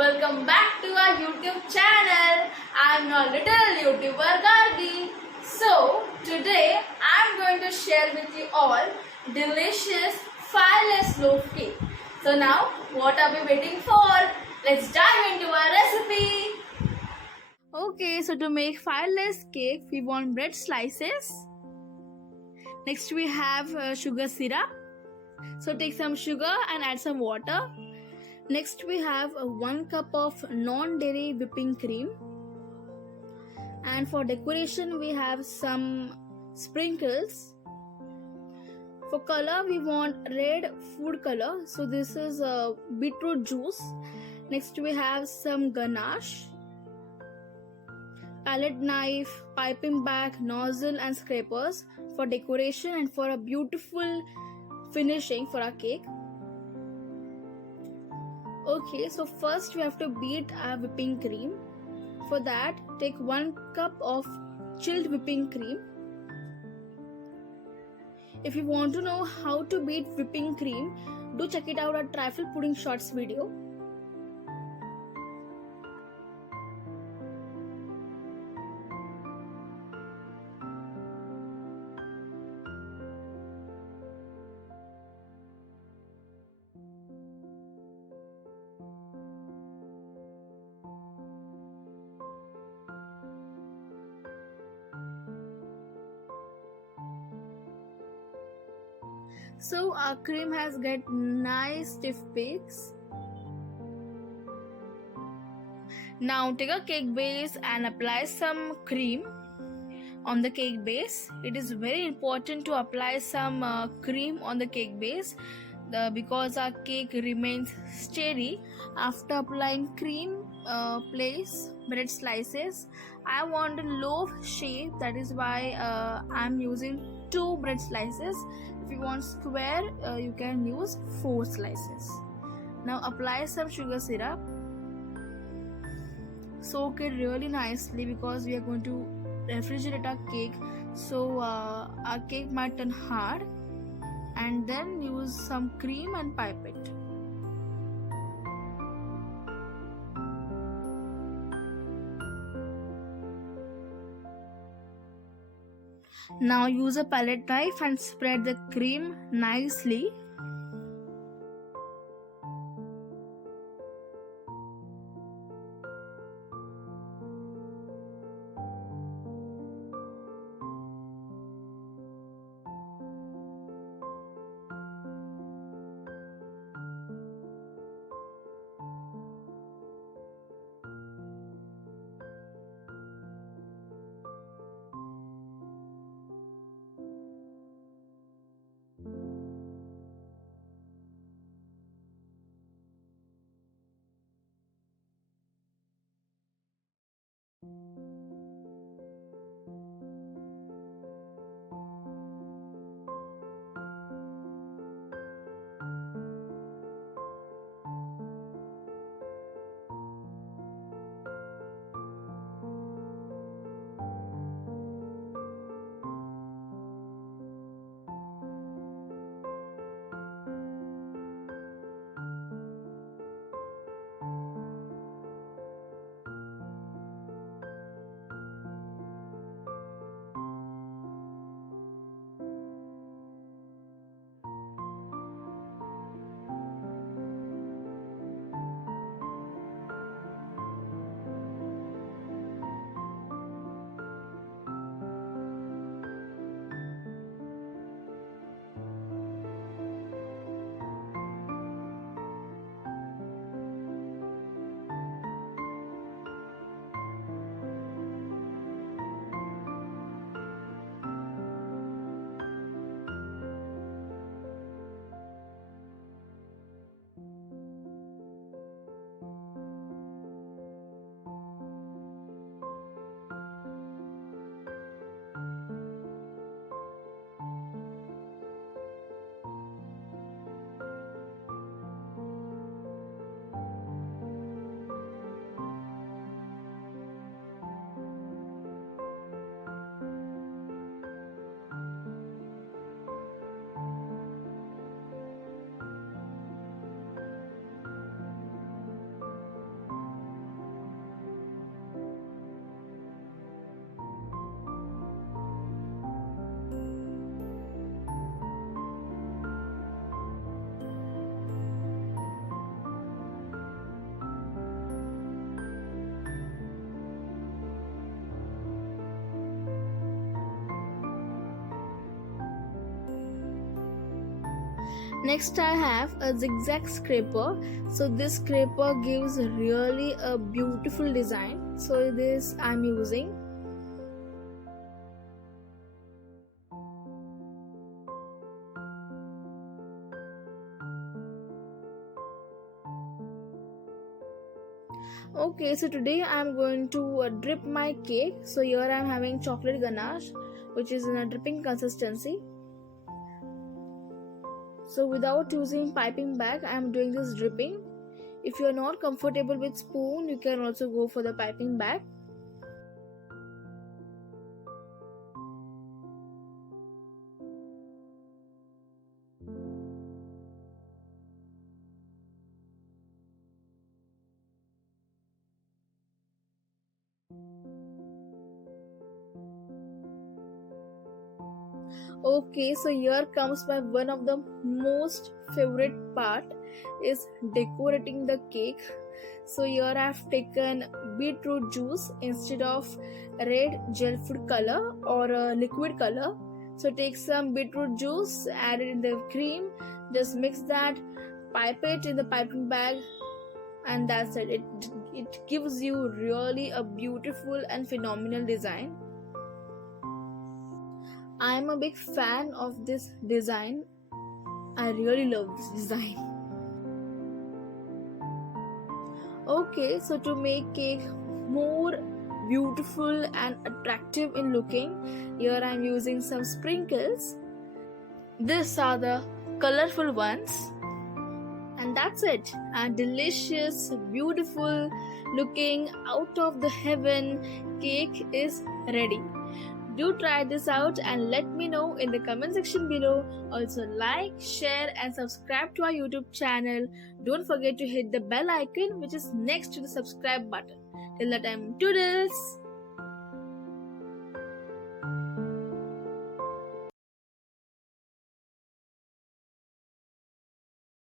Welcome back to our YouTube channel. I'm your little YouTuber Gargi. So today I'm going to share with you all delicious Fireless Loaf cake. So now what are we waiting for? Let's dive into our recipe. Okay, so to make Fireless cake we want bread slices. Next we have sugar syrup. So take some sugar and add some water. Next we have 1 cup of non-dairy whipping cream, and for decoration we have some sprinkles. For color we want red food color, so this is beetroot juice. Next we have some ganache, palette knife, piping bag, nozzle and scrapers for decoration and for a beautiful finishing for our cake. Okay, so first we have to beat our whipping cream. For that, take 1 cup of chilled whipping cream. If you want to know how to beat whipping cream, do check it out at Triffle Pudding Shots video. So our cream has got nice stiff peaks. Now take a cake base and apply some cream on the cake base. It is very important to apply some cream on the cake base because our cake remains steady. After applying cream, place bread slices. I want a loaf shape, that is why I'm using 2 bread slices. If you want square, you can use 4 slices. Now apply some sugar syrup. Soak it really nicely because we are going to refrigerate our cake, so our cake might turn hard. And then use some cream and pipe it. Now use a palette knife and spread the cream nicely. Next I have a zigzag scraper. So this scraper gives really a beautiful design. So this I'm using. Okay, so today I'm going to drip my cake. So here I'm having chocolate ganache, which is in a dripping consistency. So without using piping bag, I'm doing this dripping. If you're not comfortable with spoon, you can also go for the piping bag. Okay, so here comes my one of the most favorite part is decorating the cake. So here I've taken beetroot juice instead of red gel food color or a liquid color. So take some beetroot juice, add it in the cream, just mix that, pipe it in the piping bag, and that's it. It gives you really a beautiful and phenomenal design. I am a big fan of this design. I really love this design. Okay, so to make cake more beautiful and attractive in looking, here I am using some sprinkles. These are the colorful ones. And that's it. A delicious, beautiful looking, out of the heaven cake is ready. Do try this out and let me know in the comment section below. Also like, share and subscribe to our YouTube channel. Don't forget to hit the bell icon which is next to the subscribe button. Till that time, Toodles!